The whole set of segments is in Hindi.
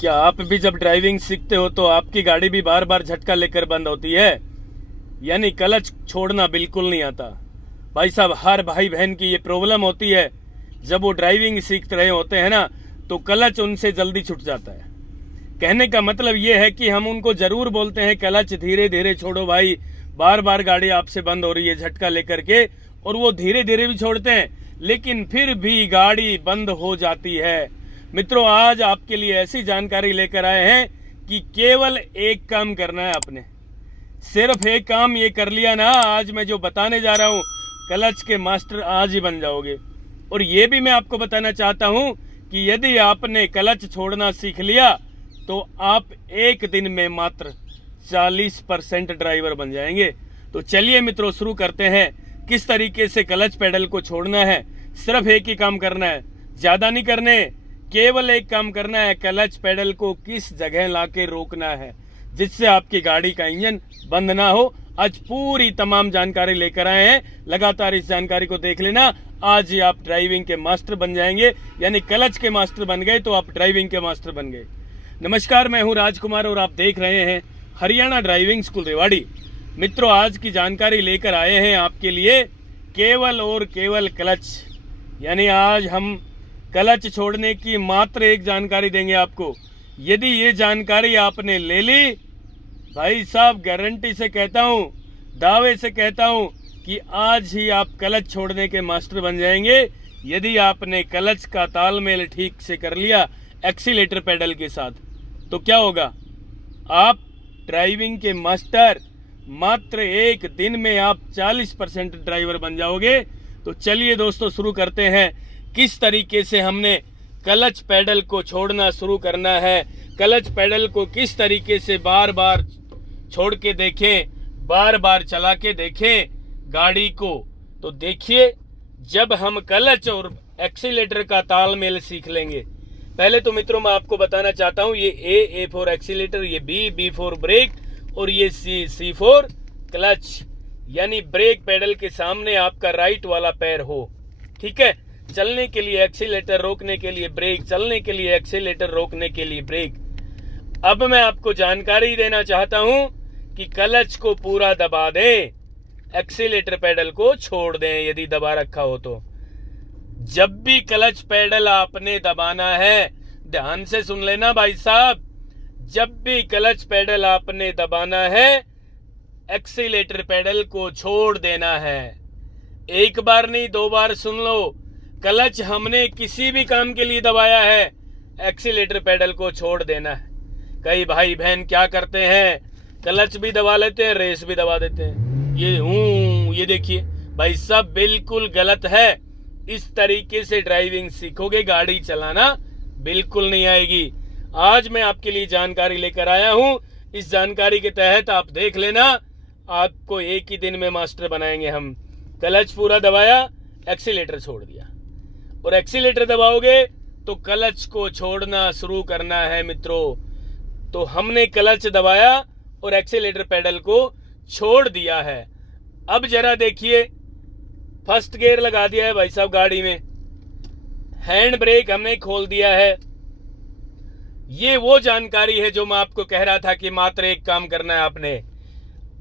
क्या आप भी जब ड्राइविंग सीखते हो तो आपकी गाड़ी भी बार बार झटका लेकर बंद होती है, यानी क्लच छोड़ना बिल्कुल नहीं आता? भाई साहब, हर भाई बहन की ये प्रॉब्लम होती है। जब वो ड्राइविंग सीख रहे होते हैं ना, तो क्लच उनसे जल्दी छूट जाता है। कहने का मतलब ये है कि हम उनको जरूर बोलते हैं क्लच धीरे धीरे छोड़ो भाई, बार बार गाड़ी आपसे बंद हो रही है झटका लेकर के, और वो धीरे धीरे भी छोड़ते हैं, लेकिन फिर भी गाड़ी बंद हो जाती है। मित्रों, आज आपके लिए ऐसी जानकारी लेकर आए हैं कि केवल एक काम करना है आपने। सिर्फ एक काम ये कर लिया ना, आज मैं जो बताने जा रहा हूं, क्लच के मास्टर आज ही बन जाओगे। और ये भी मैं आपको बताना चाहता हूं कि यदि आपने क्लच छोड़ना सीख लिया तो आप एक दिन में मात्र 40% ड्राइवर बन जाएंगे। तो चलिए मित्रों, शुरू करते हैं किस तरीके से क्लच पेडल को छोड़ना है। सिर्फ एक ही काम करना है, ज्यादा नहीं करने, केवल एक काम करना है, क्लच पेडल को किस जगह लाके रोकना है जिससे आपकी गाड़ी का इंजन बंद ना हो। आज पूरी तमाम जानकारी लेकर आए हैं, लगातार इस जानकारी को देख लेना। आज ही आप ड्राइविंग के मास्टर बन जाएंगे, यानी क्लच के मास्टर बन गए तो आप ड्राइविंग के मास्टर बन गए। नमस्कार, मैं हूं राजकुमार और आप देख रहे हैं हरियाणा ड्राइविंग स्कूल रेवाड़ी। मित्रों, आज की जानकारी लेकर आए हैं आपके लिए केवल और केवल क्लच, यानी आज हम क्लच छोड़ने की मात्र एक जानकारी देंगे आपको। यदि ये जानकारी आपने ले ली, भाई साहब गारंटी से कहता हूं, दावे से कहता हूं कि आज ही आप क्लच छोड़ने के मास्टर बन जाएंगे। यदि आपने क्लच का तालमेल ठीक से कर लिया एक्सीलेटर पेडल के साथ, तो क्या होगा? आप ड्राइविंग के मास्टर, मात्र एक दिन में आप 40% ड्राइवर बन जाओगे। तो चलिए दोस्तों, शुरू करते हैं किस तरीके से हमने क्लच पेडल को छोड़ना शुरू करना है। क्लच पेडल को किस तरीके से बार बार छोड़ के देखें, बार बार चला के देखें गाड़ी को। तो देखिए, जब हम क्लच और एक्सीलेटर का तालमेल सीख लेंगे। पहले तो मित्रों मैं आपको बताना चाहता हूं, ये ए फॉर एक्सीलेटर, ये बी फॉर ब्रेक, और ये सी फॉर क्लच, यानी ब्रेक पेडल के सामने आपका राइट वाला पैर हो। ठीक है, चलने के लिए एक्सीलेटर, रोकने के लिए ब्रेक, चलने के लिए एक्सीलेटर, रोकने के लिए ब्रेक। अब मैं आपको जानकारी देना चाहता हूं कि क्लच को पूरा दबा दें, एक्सीलेटर पेडल को छोड़ दें यदि दबा रखा हो तो। जब भी क्लच पेडल आपने दबाना है, ध्यान से सुन लेना भाई साहब, जब भी क्लच पेडल आपने दबाना है, एक्सीलेटर पेडल को छोड़ देना है। एक बार नहीं, 2 बार सुन लो। क्लच हमने किसी भी काम के लिए दबाया है, एक्सीलेटर पेडल को छोड़ देना है। कई भाई बहन क्या करते हैं, क्लच भी दबा लेते हैं, रेस भी दबा देते हैं। ये देखिए भाई साहब, बिल्कुल गलत है। इस तरीके से ड्राइविंग सीखोगे, गाड़ी चलाना बिल्कुल नहीं आएगी। आज मैं आपके लिए जानकारी लेकर आया हूं, इस जानकारी के तहत आप देख लेना, आपको एक ही दिन में मास्टर बनाएंगे हम। क्लच पूरा दबाया, एक्सीलेटर छोड़ दिया, और एक्सीलेटर दबाओगे तो क्लच को छोड़ना शुरू करना है मित्रों। तो हमने क्लच दबाया और एक्सीलेटर पेडल को छोड़ दिया है। अब जरा देखिए, फर्स्ट गियर लगा दिया है भाई साहब गाड़ी में, हैंड ब्रेक हमने खोल दिया है। ये वो जानकारी है जो मैं आपको कह रहा था कि मात्र एक काम करना है आपने।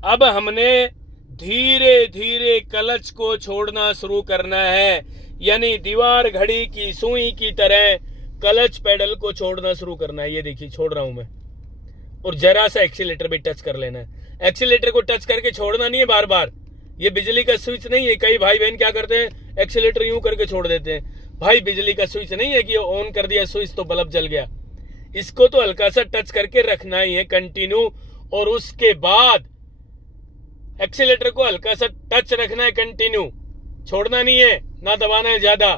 अब हमने धीरे धीरे क्लच को छोड़ना शुरू करना है, यानी दीवार घड़ी की सुई की तरह क्लच पेडल को छोड़ना शुरू करना है। ये देखिए, छोड़ रहा हूं मैं, और जरा सा एक्सीलेटर भी टच कर लेना है। एक्सीलेटर को टच करके छोड़ना नहीं है बार बार, ये बिजली का स्विच नहीं है। कई भाई बहन क्या करते हैं, एक्सीलेटर यूं करके छोड़ देते हैं। भाई, बिजली का स्विच नहीं है कि ऑन कर दिया स्विच तो बल्ब जल गया। इसको तो हल्का सा टच करके रखना ही है कंटिन्यू, और उसके बाद एक्सीलेटर को हल्का सा टच रखना है कंटिन्यू, छोड़ना नहीं है, ना दबाना है ज्यादा,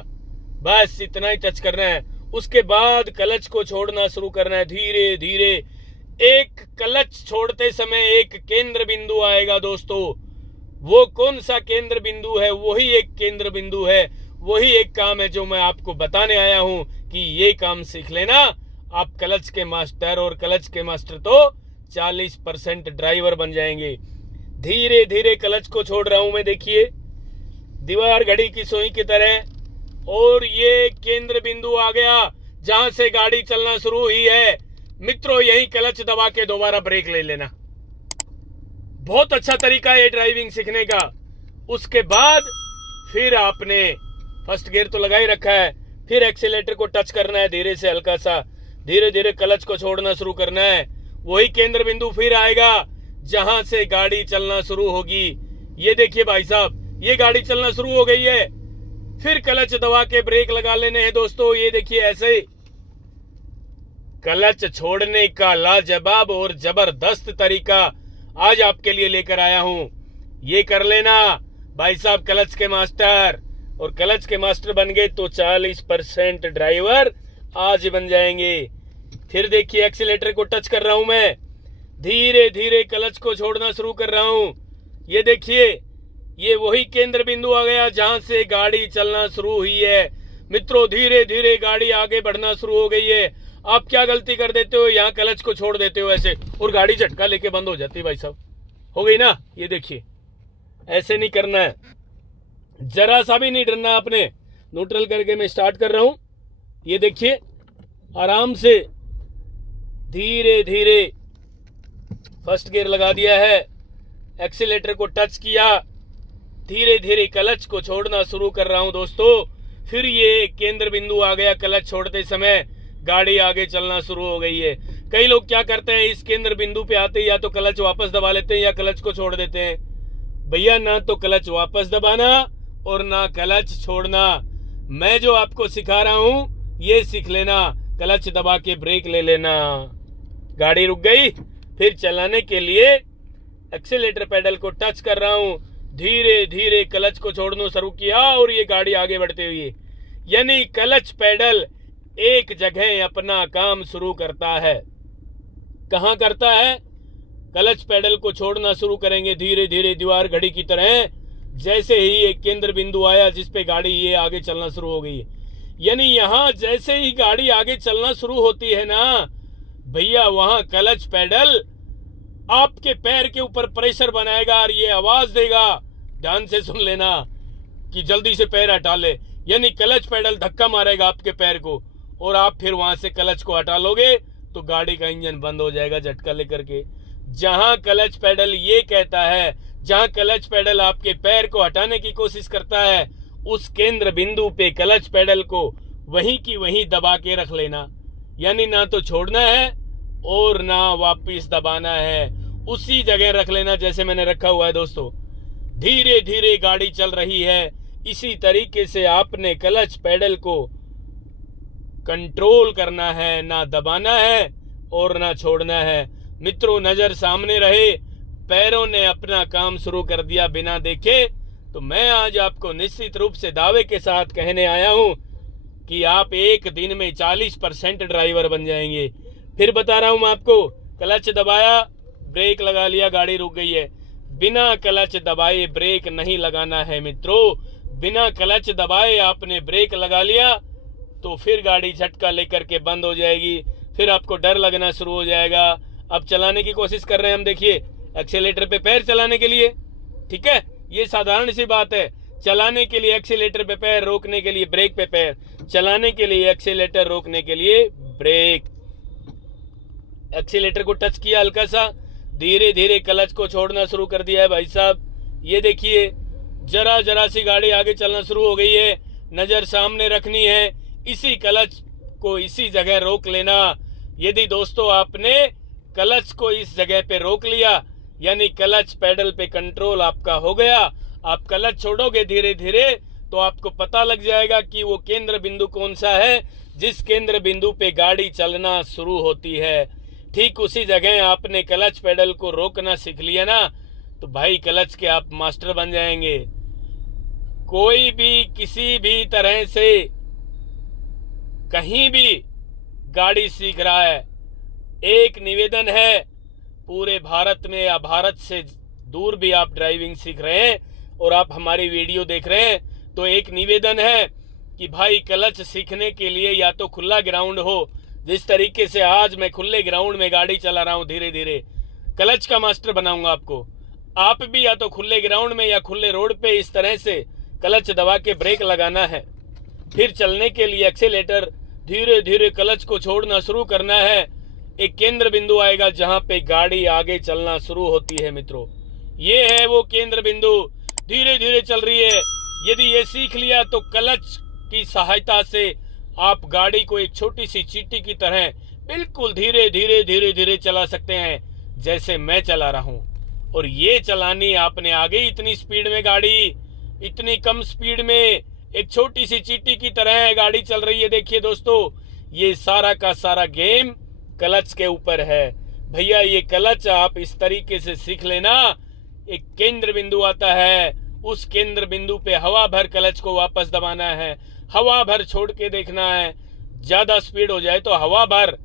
बस इतना ही टच करना है। उसके बाद क्लच को छोड़ना शुरू करना है धीरे धीरे। एक क्लच छोड़ते समय एक केंद्र बिंदु आएगा दोस्तों। वो कौन सा केंद्र बिंदु है? वही एक केंद्र बिंदु है, वही एक काम है जो मैं आपको बताने आया हूं कि ये काम सीख लेना, आप क्लच के मास्टर, और क्लच के मास्टर तो 40% ड्राइवर बन जाएंगे। धीरे धीरे क्लच को छोड़ रहा हूं मैं, देखिए दीवार घड़ी की सुई की तरह, और ये केंद्र बिंदु आ गया जहां से गाड़ी चलना शुरू हुई है। मित्रों यही क्लच दबा के दोबारा ब्रेक ले लेना, बहुत अच्छा तरीका है ड्राइविंग सीखने का। उसके बाद फिर आपने फर्स्ट गियर तो लगा ही रखा है, फिर एक्सीलेटर को टच करना है धीरे से, हल्का सा धीरे धीरे क्लच को छोड़ना शुरू करना है। वही केंद्र बिंदु फिर आएगा जहां से गाड़ी चलना शुरू होगी। ये देखिए भाई साहब, ये गाड़ी चलना शुरू हो गई है। फिर क्लच दबा के ब्रेक लगा लेने हैं दोस्तों। ये देखिए ऐसे क्लच छोड़ने का लाजवाब और जबरदस्त तरीका आज आपके लिए लेकर आया हूं। ये कर लेना भाई साहब क्लच के मास्टर, और क्लच के मास्टर बन गए तो 40% ड्राइवर आज बन जाएंगे। फिर देखिए एक्सीलेटर को टच कर रहा हूं मैं, धीरे धीरे क्लच को छोड़ना शुरू कर रहा हूं। ये देखिए ये वही केंद्र बिंदु आ गया जहां से गाड़ी चलना शुरू हुई है। मित्रों धीरे धीरे गाड़ी आगे बढ़ना शुरू हो गई है। आप क्या गलती कर देते हो, यहाँ क्लच को छोड़ देते हो ऐसे और गाड़ी झटका लेके बंद हो जाती है। भाई साहब हो गई ना। ये देखिए ऐसे नहीं करना है, जरा सा भी नहीं डरना आपने। न्यूट्रल करके मैं स्टार्ट कर रहा हूं। ये देखिए आराम से धीरे धीरे फर्स्ट गियर लगा दिया है, एक्सीलेटर को टच किया, धीरे धीरे क्लच को छोड़ना शुरू कर रहा हूं दोस्तों। फिर ये केंद्र बिंदु आ गया, क्लच छोड़ते समय गाड़ी आगे चलना शुरू हो गई है। कई लोग क्या करते हैं, इस केंद्र बिंदु पे आते या तो क्लच वापस दबा लेते हैं या क्लच को छोड़ देते हैं। भैया ना तो क्लच वापस दबाना और ना क्लच छोड़ना। मैं जो आपको सिखा रहा हूं ये सीख लेना। क्लच दबा के ब्रेक ले लेना, गाड़ी रुक गई, फिर चलाने के लिए एक्सीलेटर पेडल को टच कर रहा हूं, धीरे धीरे क्लच को छोड़ना शुरू किया और ये गाड़ी आगे बढ़ते हुए, यानी क्लच पेडल एक जगह अपना काम शुरू करता है। कहां करता है? क्लच पेडल को छोड़ना शुरू करेंगे धीरे धीरे दीवार घड़ी की तरह, जैसे ही एक केंद्र बिंदु आया जिस पे गाड़ी ये आगे चलना शुरू हो गई। यानी यहां जैसे ही गाड़ी आगे चलना शुरू होती है ना भैया, वहां क्लच पेडल आपके पैर के ऊपर प्रेशर बनाएगा और ये आवाज देगा, ध्यान से सुन लेना, कि जल्दी से पैर हटा ले। यानी क्लच पेडल धक्का मारेगा आपके पैर को और आप फिर वहां से क्लच को हटा लोगे तो गाड़ी का इंजन बंद हो जाएगा झटका लेकर के। जहां क्लच पेडल ये कहता है, जहां क्लच पेडल आपके पैर को हटाने की कोशिश करता है, उस केंद्र बिंदु पे क्लच पेडल को वहीं की वहीं दबा के रख लेना। यानी ना तो छोड़ना है और ना वापस दबाना है, उसी जगह रख लेना जैसे मैंने रखा हुआ है दोस्तों। धीरे धीरे गाड़ी चल रही है, इसी तरीके से आपने क्लच पेडल को कंट्रोल करना है, ना दबाना है और ना छोड़ना है। मित्रों नजर सामने रहे, पैरों ने अपना काम शुरू कर दिया बिना देखे, तो मैं आज आपको निश्चित रूप से दावे के साथ कहने आया हूं कि आप एक दिन में 40% ड्राइवर बन जाएंगे। फिर बता रहा हूं मैं आपको, क्लच दबाया, ब्रेक लगा लिया, गाड़ी रुक गई है। बिना क्लच दबाए ब्रेक नहीं लगाना है मित्रों। बिना क्लच दबाए आपने ब्रेक लगा लिया तो फिर गाड़ी झटका लेकर के बंद हो जाएगी, फिर आपको डर लगना शुरू हो जाएगा। अब चलाने की कोशिश कर रहे हैं हम, देखिए एक्सीलेटर पे पैर चलाने के लिए, ठीक है, ये साधारण सी बात है। चलाने के लिए एक्सीलेटर पे पैर, रोकने के लिए ब्रेक पे पैर, चलाने के लिए एक्सीलेटर, रोकने के लिए ब्रेक। एक्सीलेटर को टच किया हल्का सा, धीरे धीरे क्लच को छोड़ना शुरू कर दिया है भाई साहब। ये देखिए जरा जरा सी गाड़ी आगे चलना शुरू हो गई है, नजर सामने रखनी है, इसी क्लच को इसी जगह रोक लेना। यदि दोस्तों आपने क्लच को इस जगह पे रोक लिया, यानी क्लच पेडल पे कंट्रोल आपका हो गया, आप क्लच छोड़ोगे धीरे धीरे तो आपको पता लग जाएगा कि वो केंद्र बिंदु कौन सा है जिस केंद्र बिंदु पे गाड़ी चलना शुरू होती है। ठीक उसी जगह आपने क्लच पेडल को रोकना सीख लिया ना, तो भाई क्लच के आप मास्टर बन जाएंगे। कोई भी किसी भी तरह से कहीं भी गाड़ी सीख रहा है, एक निवेदन है, पूरे भारत में या भारत से दूर भी आप ड्राइविंग सीख रहे हैं और आप हमारी वीडियो देख रहे हैं, तो एक निवेदन है कि भाई क्लच सीखने के लिए या तो खुला ग्राउंड हो, जिस तरीके से आज मैं खुले ग्राउंड में गाड़ी चला रहा हूं, धीरे धीरे क्लच का मास्टर बनाऊंगा आपको। आप भी या तो खुले ग्राउंड में या खुले रोड पे इस तरह से क्लच दबा के ब्रेक लगाना है, फिर चलने के लिए एक्सीलेटर, धीरे धीरे क्लच को छोड़ना शुरू करना है। एक केंद्र बिंदु आएगा जहां पे गाड़ी आगे चलना शुरू होती है मित्रों। ये है वो केंद्र बिंदु, धीरे धीरे चल रही है। यदि ये सीख लिया तो क्लच की सहायता से आप गाड़ी को एक छोटी सी चींटी की तरह बिल्कुल धीरे धीरे धीरे धीरे चला सकते हैं, जैसे मैं चला रहा हूं। और ये चलानी आपने आगे इतनी स्पीड में गाड़ी, इतनी कम स्पीड में एक छोटी सी चींटी की तरह गाड़ी चल रही है। देखिए दोस्तों, ये सारा का सारा गेम क्लच के ऊपर है भैया। ये क्लच आप इस तरीके से सीख लेना। एक केंद्र बिंदु आता है, उस केंद्र बिंदु पे हवा भर क्लच को वापस दबाना है, हवा भर छोड़ के देखना है। ज्यादा स्पीड हो जाए तो हवा भर,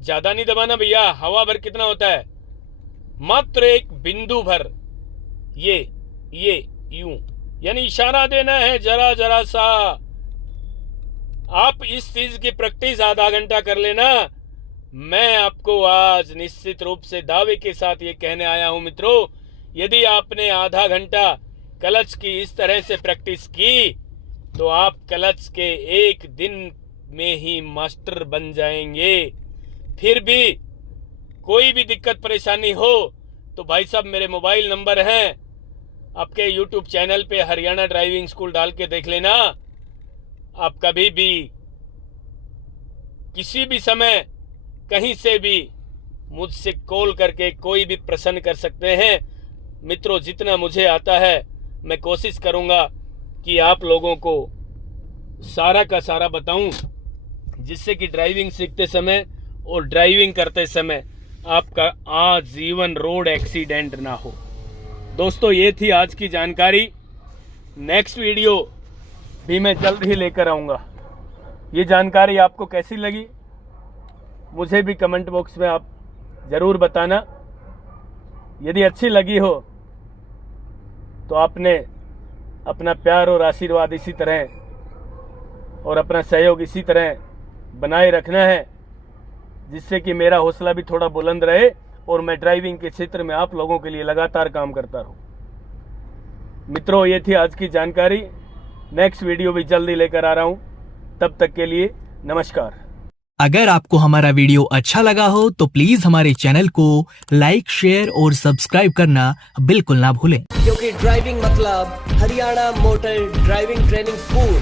ज्यादा नहीं दबाना भैया। हवा भर कितना होता है? मात्र एक बिंदु भर, ये यूं, यानी इशारा देना है जरा जरा सा। आप इस चीज की प्रैक्टिस आधा घंटा कर लेना। मैं आपको आज निश्चित रूप से दावे के साथ ये कहने आया हूं मित्रों, यदि आपने आधा घंटा क्लच की इस तरह से प्रैक्टिस की तो आप क्लच के एक दिन में ही मास्टर बन जाएंगे। फिर भी कोई भी दिक्कत परेशानी हो तो भाई साहब मेरे मोबाइल नंबर हैं, आपके YouTube चैनल पे हरियाणा ड्राइविंग स्कूल डाल के देख लेना। आप कभी भी किसी भी समय कहीं से भी मुझसे कॉल करके कोई भी प्रश्न कर सकते हैं मित्रों। जितना मुझे आता है मैं कोशिश करूंगा कि आप लोगों को सारा का सारा बताऊं, जिससे कि ड्राइविंग सीखते समय और ड्राइविंग करते समय आपका आजीवन रोड एक्सीडेंट ना हो। दोस्तों, ये थी आज की जानकारी। नेक्स्ट वीडियो भी मैं जल्द ही लेकर आऊँगा। ये जानकारी आपको कैसी लगी मुझे भी कमेंट बॉक्स में आप ज़रूर बताना। यदि अच्छी लगी हो तो आपने अपना प्यार और आशीर्वाद इसी तरह और अपना सहयोग इसी तरह बनाए रखना है, जिससे कि मेरा हौसला भी थोड़ा बुलंद रहे और मैं ड्राइविंग के क्षेत्र में आप लोगों के लिए लगातार काम करता रहूं। मित्रों, ये थी आज की जानकारी। नेक्स्ट वीडियो भी जल्दी लेकर आ रहा हूं। तब तक के लिए नमस्कार। अगर आपको हमारा वीडियो अच्छा लगा हो तो प्लीज हमारे चैनल को लाइक, शेयर और सब्सक्राइब करना बिल्कुल ना भूलें, क्योंकि ड्राइविंग मतलब Haryana motor driving training school.